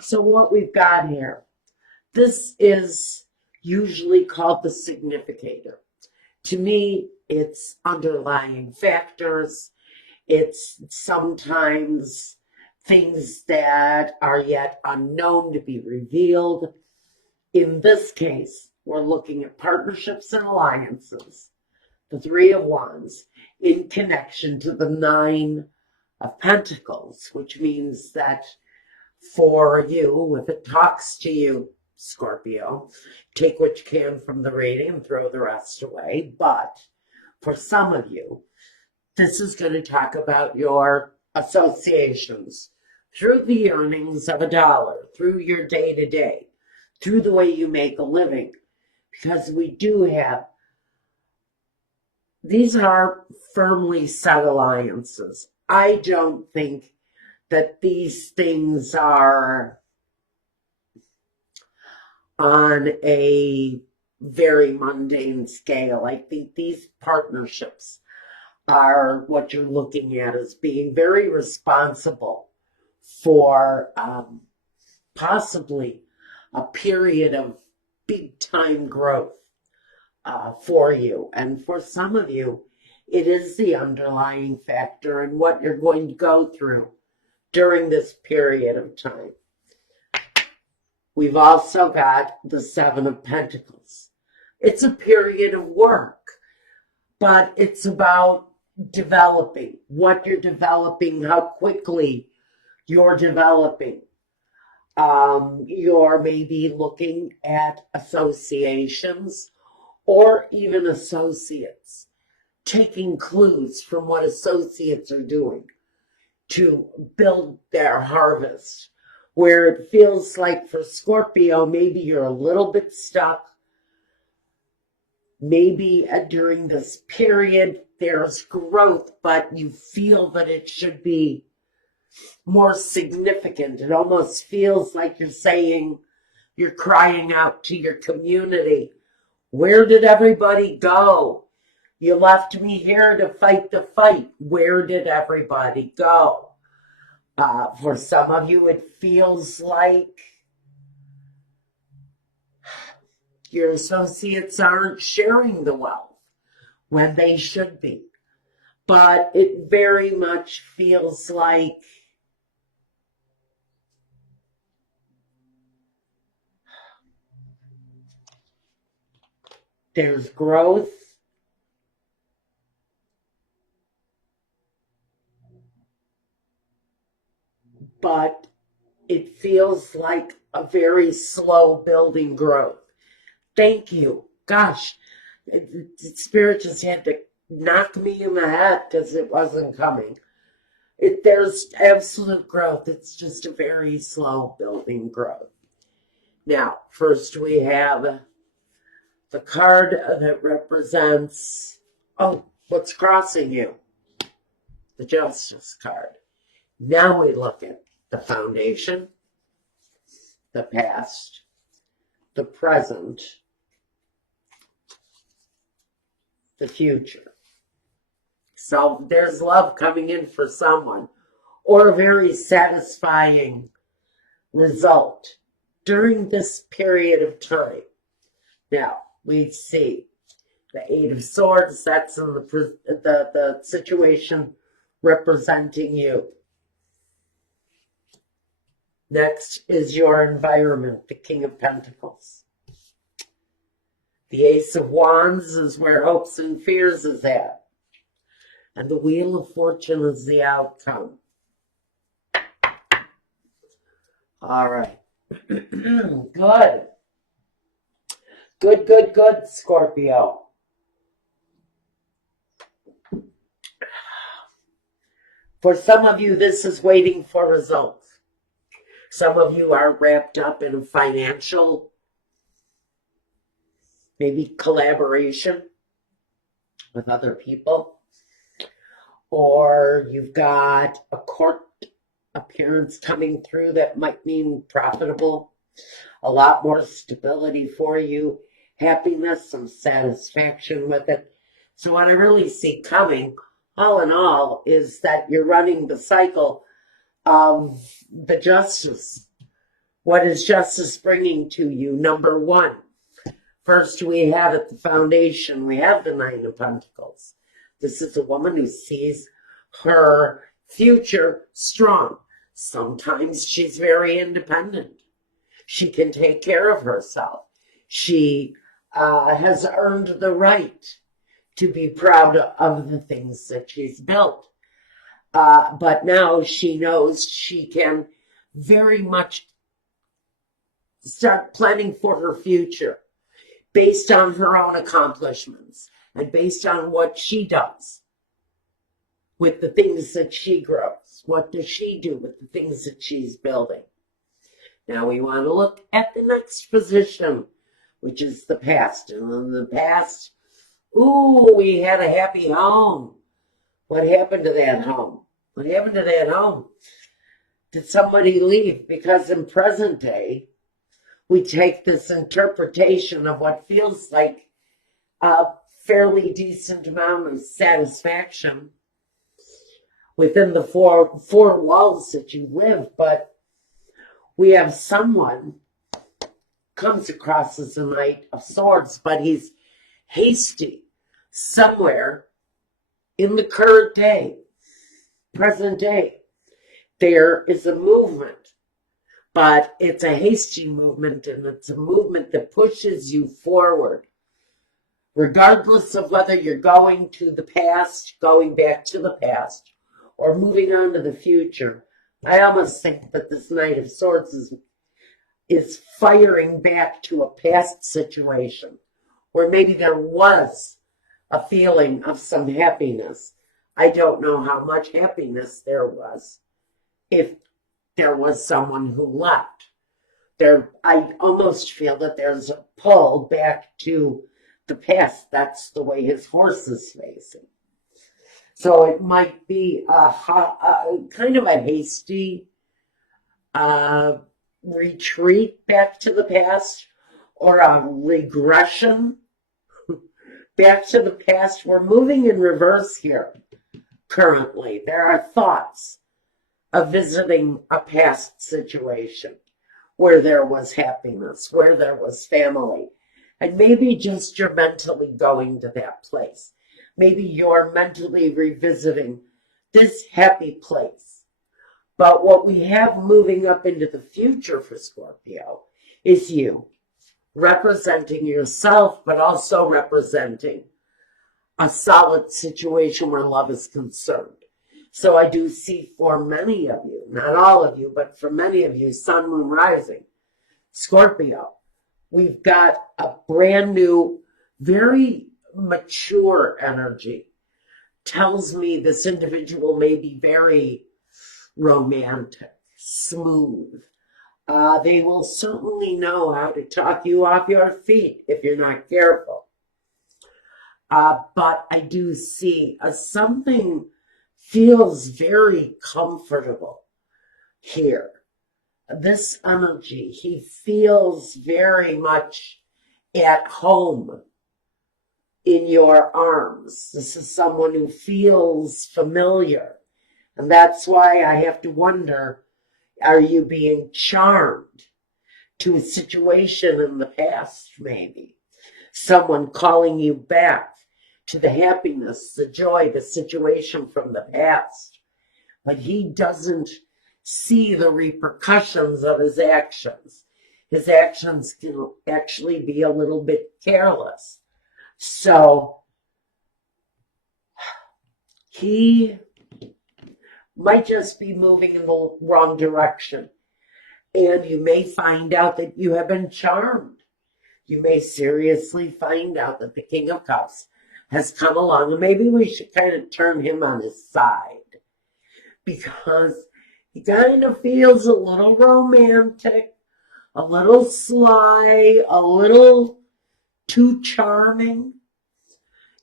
So what we've got here, this is usually called the significator. To me, it's underlying factors. It's sometimes things that are yet unknown to be revealed. In this case, we're looking at partnerships and alliances, the Three of Wands, in connection to the Nine of Pentacles, which means that for you, if it talks to you, Scorpio, take what you can from the reading and throw the rest away. But for some of you, this is going to talk about your associations through the earnings of a dollar, through your day-to-day, through the way you make a living. Because we do have, these are firmly set alliances. I don't think that these things are on a very mundane scale. I think these partnerships are what you're looking at as being very responsible for possibly a period of big time growth for you. And for some of you, it is the underlying factor in what you're going to go through during this period of time. We've also got the Seven of Pentacles. It's a period of work, but it's about developing, what you're developing, how quickly you're developing. You're maybe looking at associations or even associates, taking clues from what associates are doing to build their harvest, where it feels like for Scorpio, maybe you're a little bit stuck. Maybe during this period, there's growth, but you feel that it should be more significant. It almost feels like you're saying, you're crying out to your community, where did everybody go? You left me here to fight the fight. Where did everybody go? For some of you, it feels like your associates aren't sharing the wealth when they should be. But it very much feels like there's growth, but it feels like a very slow building growth. Thank you. Gosh, Spirit just had to knock me in the head because it wasn't coming. There's absolute growth. It's just a very slow building growth. Now, first we have the card that represents, what's crossing you? The Justice card. Now we look at the foundation, the past, the present, the future. So there's love coming in for someone, or a very satisfying result during this period of time. Now, we see the Eight of Swords, that's in the situation representing you. Next is your environment, the King of Pentacles. The Ace of Wands is where hopes and fears is at. And the Wheel of Fortune is the outcome. All right. Good. Good, Scorpio. For some of you, this is waiting for results. Some of you are wrapped up in a financial, maybe collaboration with other people. Or you've got a court appearance coming through that might mean profitable, a lot more stability for you, happiness, some satisfaction with it. So what I really see coming, all in all, is that you're running the cycle of the Justice What is justice bringing to you? Number one, first we have at the foundation, we have the Nine of Pentacles. This is a woman who sees her future strong. Sometimes she's very independent. She can take care of herself. She has earned the right to be proud of the things that she's built. But now she knows she can very much start planning for her future based on her own accomplishments and based on what she does with the things that she grows. What does she do with the things that she's building? Now we want to look at the next position, which is the past. And in the past, we had a happy home. What happened to that home? What happened to that home? Did somebody leave? Because in present day, we take this interpretation of what feels like a fairly decent amount of satisfaction within the four walls that you live, but we have someone comes across as a Knight of Swords, but he's hasty somewhere in the current day, present day. There is a movement, but it's a hasty movement, and it's a movement that pushes you forward, regardless of whether you're going to the past, going back to the past, or moving on to the future. I almost think that this Knight of Swords is firing back to a past situation where maybe there was a feeling of some happiness. I don't know how much happiness there was if there was someone who left. I almost feel that there's a pull back to the past. That's the way his horse is facing. So it might be a kind of a hasty retreat back to the past, or a regression back to the past. We're moving in reverse here currently. There are thoughts of visiting a past situation where there was happiness, where there was family, and maybe just you're mentally going to that place. Maybe you're mentally revisiting this happy place. But what we have moving up into the future for Scorpio is you representing yourself, but also representing a solid situation where love is concerned. So I do see for many of you, not all of you, but for many of you, Sun, Moon, Rising, Scorpio, we've got a brand new, very mature energy. Tells me this individual may be very romantic, smooth. They will certainly know how to talk you off your feet if you're not careful. But I do see something feels very comfortable here. This energy, he feels very much at home in your arms. This is someone who feels familiar. And that's why I have to wonder, are you being charmed to a situation in the past, maybe? Someone calling you back to the happiness, the joy, the situation from the past. But he doesn't see the repercussions of his actions. His actions can actually be a little bit careless. So he might just be moving in the wrong direction. And you may find out that you have been charmed. You may seriously find out that the King of Cups has come along, and maybe we should kind of turn him on his side, because he kind of feels a little romantic, a little sly, a little too charming.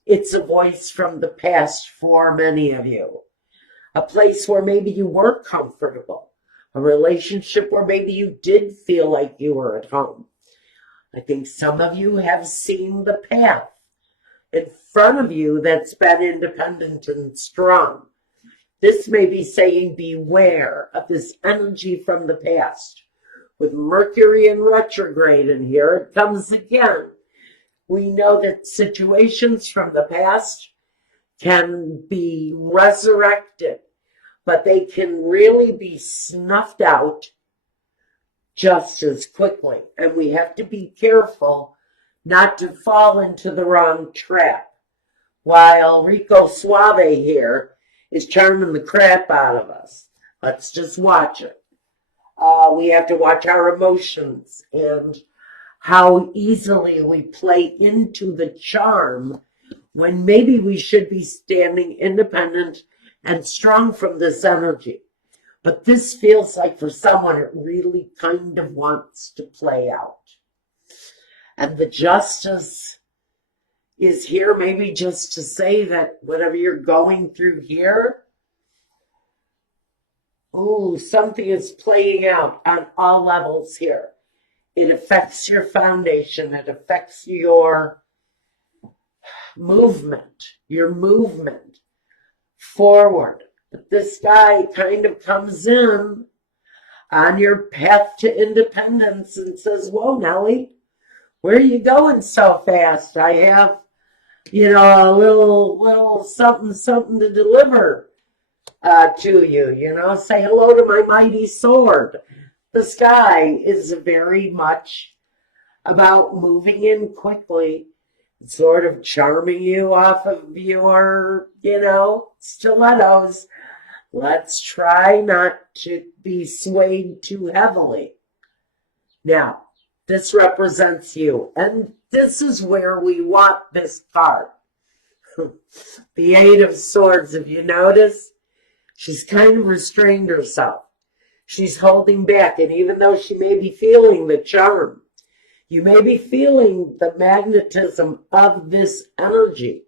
It's a voice from the past for many of you. A place where maybe you were comfortable. A relationship where maybe you did feel like you were at home. I think some of you have seen the path in front of you that's been independent and strong. This may be saying beware of this energy from the past With Mercury in retrograde, and here it comes again. We know that situations from the past can be resurrected, but they can really be snuffed out just as quickly. And we have to be careful not to fall into the wrong trap. While Rico Suave here is charming the crap out of us. Let's just watch it. We have to watch our emotions and how easily we play into the charm when maybe we should be standing independent and strong from this energy. But this feels like for someone it really kind of wants to play out. And the justice is here maybe just to say that whatever you're going through here, something is playing out on all levels here. It affects your foundation. It affects your movement forward. But this guy kind of comes in on your path to independence and says, whoa, Nellie, where are you going so fast? I have, a little something to deliver to you, say hello to my mighty sword. The sky is very much about moving in quickly, sort of charming you off of your, stilettos. Let's try not to be swayed too heavily. Now, this represents you, and this is where we want this card. The Eight of Swords, if you notice, she's kind of restrained herself. She's holding back, and even though she may be feeling the charm, you may be feeling the magnetism of this energy.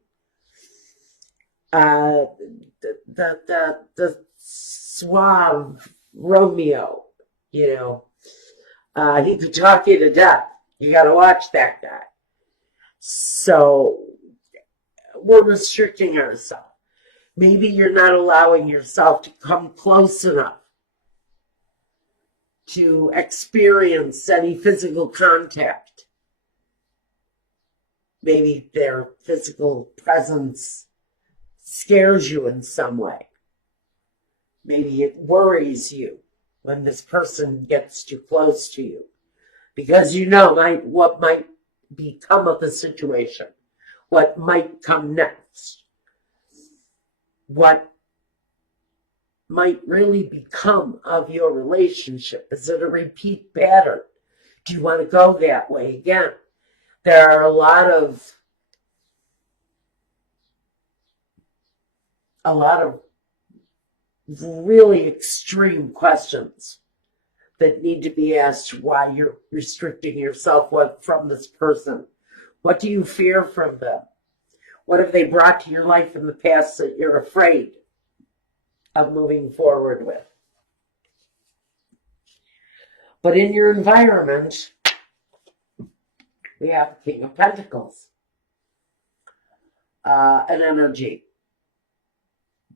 The suave Romeo, he could talk you to death. You got to watch that guy. So we're restricting ourselves. Maybe you're not allowing yourself to come close enough to experience any physical contact. Maybe their physical presence scares you in some way. Maybe it worries you when this person gets too close to you, because what might become of the situation, what might come next, what might really become of your relationship. Is it a repeat pattern? Do you want to go that way again? There are a lot of really extreme questions that need to be asked why you're restricting yourself from this person. What do you fear from them? What have they brought to your life in the past that you're afraid of moving forward with? But in your environment, we have King of Pentacles, an energy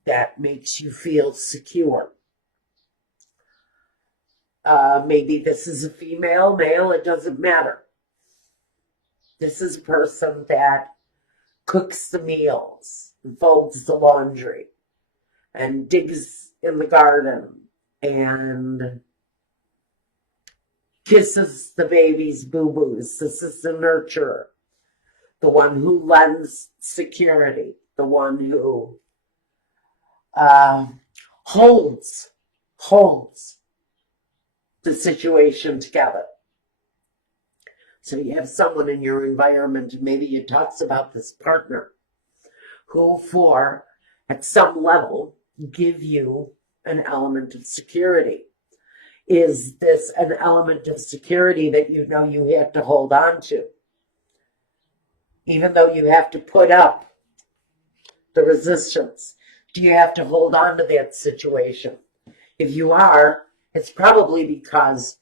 that makes you feel secure. Maybe this is a female, male, it doesn't matter. This is a person that cooks the meals, and folds the laundry, and digs in the garden, and kisses the baby's boo-boos. This is the nurturer, the one who lends security, the one who holds the situation together. So you have someone in your environment, maybe it talks about this partner, who at some level, give you an element of security. Is this an element of security that you have to hold on to? Even though you have to put up the resistance, do you have to hold on to that situation? If you are, it's probably because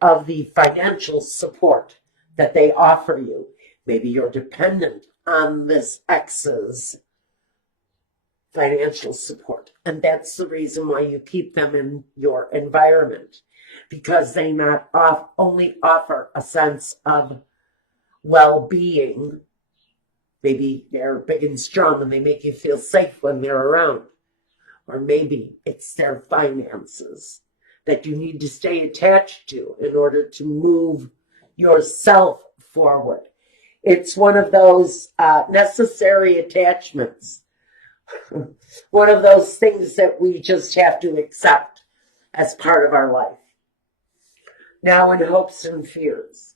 of the financial support that they offer you. Maybe you're dependent on this ex's financial support, and that's the reason why you keep them in your environment. because they not only offer a sense of well-being. Maybe they're big and strong and they make you feel safe when they're around. Or maybe it's their finances that you need to stay attached to in order to move yourself forward. It's one of those necessary attachments, one of those things that we just have to accept as part of our life. Now, in hopes and fears,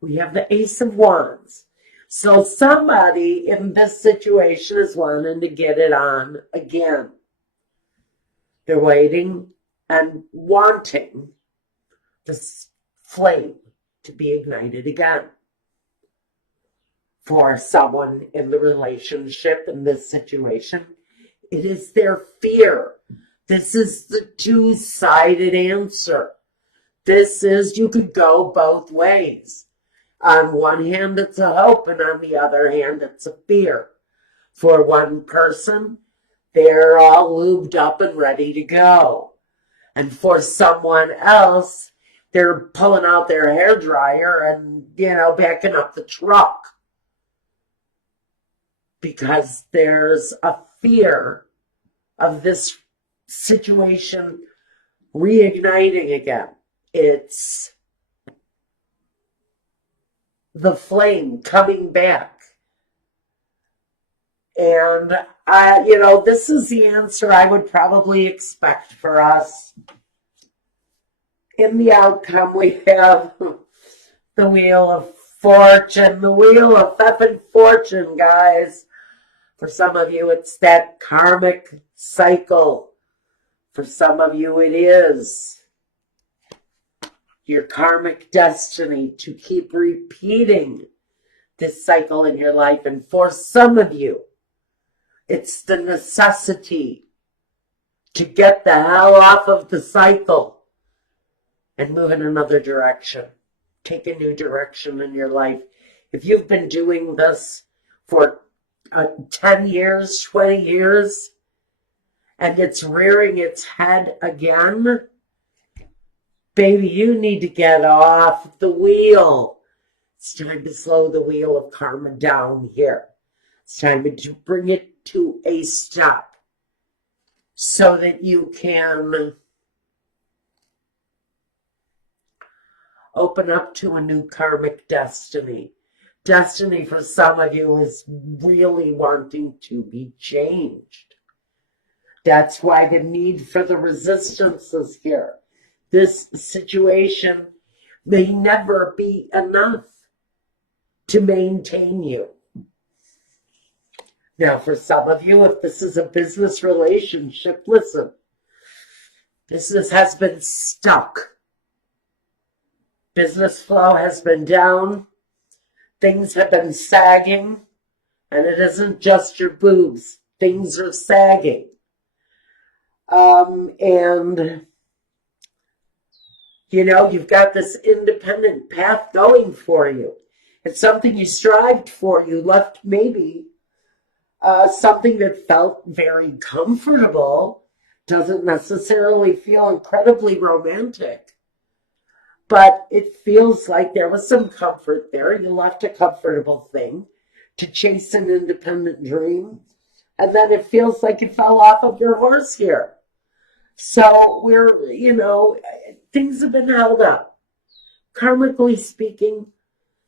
we have the Ace of Wands. So somebody in this situation is wanting to get it on again. They're waiting and wanting this flame to be ignited again. For someone in the relationship in this situation, it is their fear. This is the two-sided answer. This is, you could go both ways. On one hand, it's a hope, and on the other hand, it's a fear. For one person, they're all lubed up and ready to go. And for someone else, they're pulling out their hairdryer and, backing up the truck. Because there's a fear of this situation reigniting again. It's the flame coming back. And, this is the answer I would probably expect for us. In the outcome, we have the Wheel of Fortune, the Wheel of effing Fortune, guys. For some of you, it's that karmic cycle. For some of you, it is your karmic destiny to keep repeating this cycle in your life. And for some of you, it's the necessity to get the hell off of the cycle and move in another direction. Take a new direction in your life. If you've been doing this for 10 years, 20 years, and it's rearing its head again, baby, you need to get off the wheel. It's time to slow the wheel of karma down here. It's time to bring it to a stop so that you can open up to a new karmic destiny. Destiny for some of you is really wanting to be changed. That's why the need for the resistance is here. This situation may never be enough to maintain you. Now, for some of you, if this is a business relationship, listen, business has been stuck. Business flow has been down. Things have been sagging. And it isn't just your boobs. Things are sagging. And you've got this independent path going for you. It's something you strived for. You left maybe something that felt very comfortable. Doesn't necessarily feel incredibly romantic. But it feels like there was some comfort there. You left a comfortable thing to chase an independent dream. And then it feels like you fell off of your horse here. So things have been held up. Karmically speaking,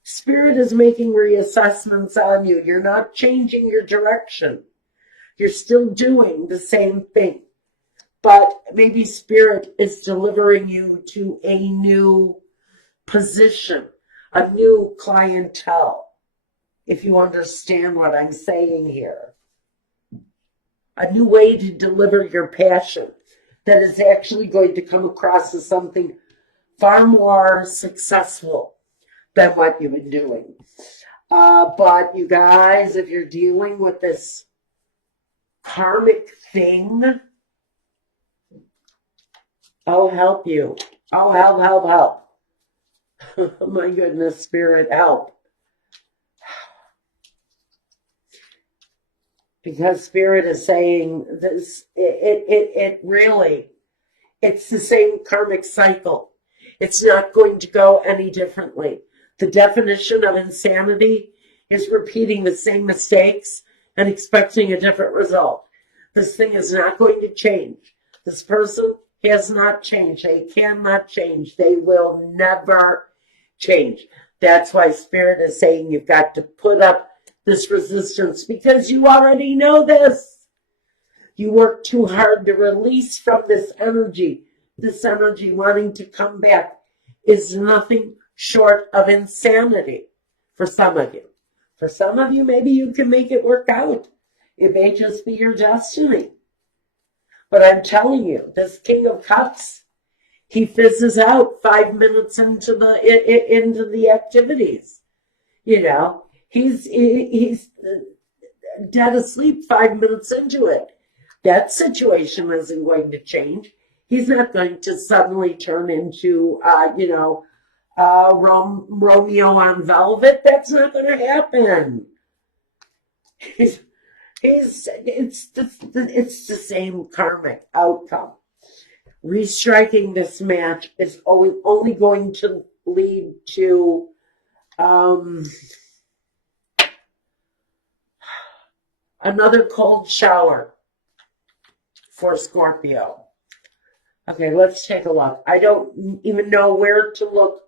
Spirit is making reassessments on you. You're not changing your direction. You're still doing the same thing. But maybe Spirit is delivering you to a new position, a new clientele, if you understand what I'm saying here. A new way to deliver your passion that is actually going to come across as something far more successful than what you've been doing. But you guys, if you're dealing with this karmic thing, oh, help you. Oh, help. My goodness, Spirit, help. Because Spirit is saying this, it really, it's the same karmic cycle. It's not going to go any differently. The definition of insanity is repeating the same mistakes and expecting a different result. This thing is not going to change. This person has not changed. They cannot change. They will never change. That's why Spirit is saying you've got to put up this resistance, because you already know this. You work too hard to release from this energy. This energy wanting to come back is nothing short of insanity for some of you. For some of you, maybe you can make it work out. It may just be your destiny. But I'm telling you, this King of Cups, he fizzes out 5 minutes into the activities. You know, he's dead asleep 5 minutes into it. That situation isn't going to change. He's not going to suddenly turn into, Romeo on Velvet. That's not going to happen. It's the same karmic outcome. Restriking this match is only going to lead to another cold shower for Scorpio. Okay, let's take a look. I don't even know where to look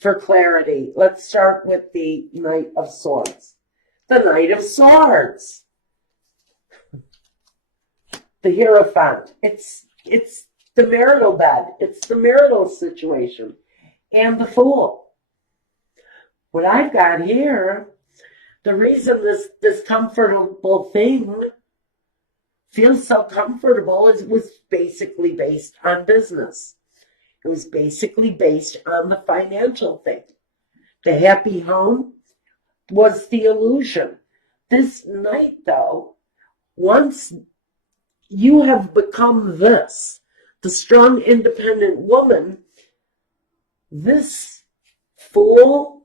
for clarity. Let's start with the Knight of Swords. The Knight of Swords. The Hierophant. It's the marital bed. It's the marital situation. And the Fool. What I've got here, the reason this comfortable thing feels so comfortable is it was basically based on business. It was basically based on the financial thing. The happy home was the illusion. This Knight, though, once you have become this, the strong, independent woman, this Fool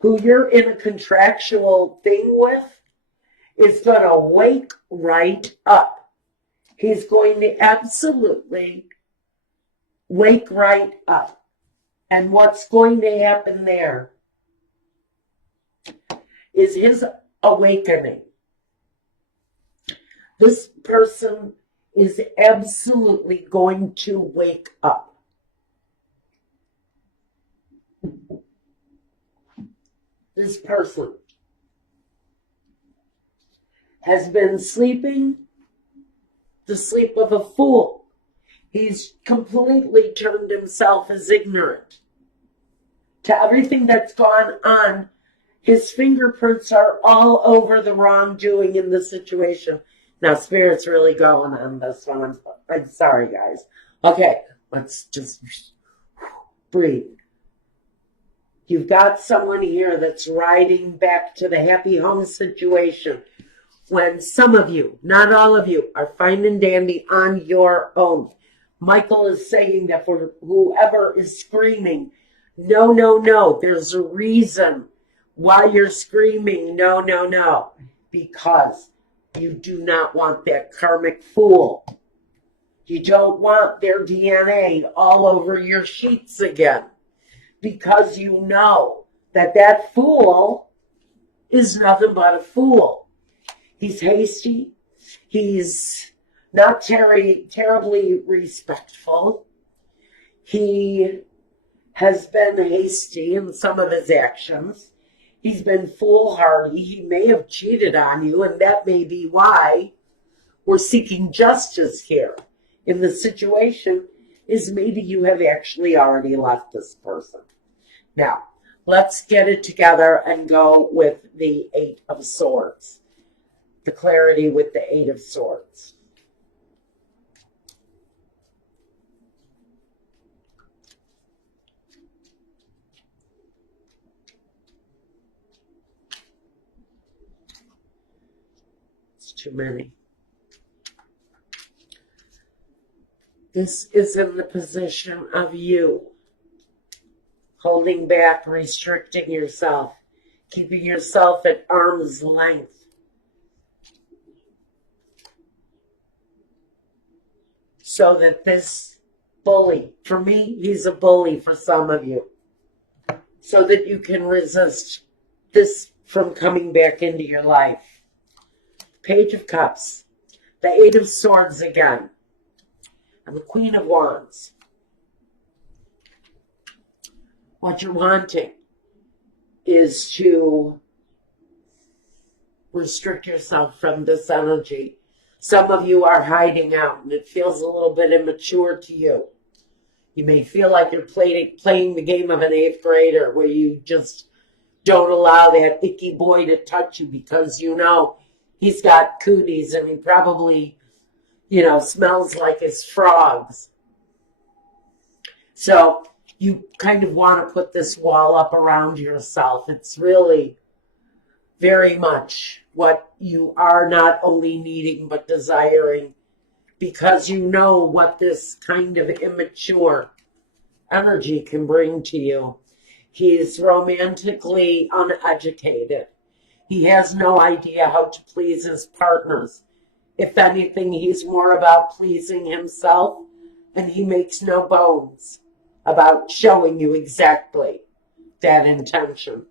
who you're in a contractual thing with is going to wake right up. He's going to absolutely wake right up. And what's going to happen there is his awakening. This person is absolutely going to wake up. This person has been sleeping the sleep of a fool. He's completely turned himself as ignorant to everything that's gone on. His fingerprints are all over the wrongdoing in the situation. Now, Spirit's really going on this one. I'm sorry, guys. Okay, let's just breathe. You've got someone here that's riding back to the happy home situation when some of you, not all of you, are fine and dandy on your own. Michael is saying that for whoever is screaming, no, no, no, there's a reason why you're screaming, no, no, no, because you do not want that karmic fool. You don't want their DNA all over your sheets again, because you know that that fool is nothing but a fool. He's hasty. He's not terribly respectful. He has been hasty in some of his actions. He's been foolhardy. He may have cheated on you, and that may be why we're seeking justice here in the situation, is maybe you have actually already left this person. Now, let's get it together and go with the Eight of Swords. The clarity with the Eight of Swords. It's too many. This is in the position of you holding back, restricting yourself, keeping yourself at arm's length. So that this Bully. For me, he's a bully for some of you. So that you can resist this from coming back into your life. Page of Cups. The Eight of Swords again. And the Queen of Wands. What you're wanting is to restrict yourself from this energy. Some of you are hiding out, and it feels a little bit immature to you. You may feel like you're playing the game of an 8th grader where you just don't allow that icky boy to touch you because you know he's got cooties and he probably, smells like his frogs. So you kind of want to put this wall up around yourself. It's really very much what you are not only needing but desiring, because you know what this kind of immature energy can bring to you. He's romantically uneducated. He has no idea how to please his partners. If anything, he's more about pleasing himself, and he makes no bones about showing you exactly that intention.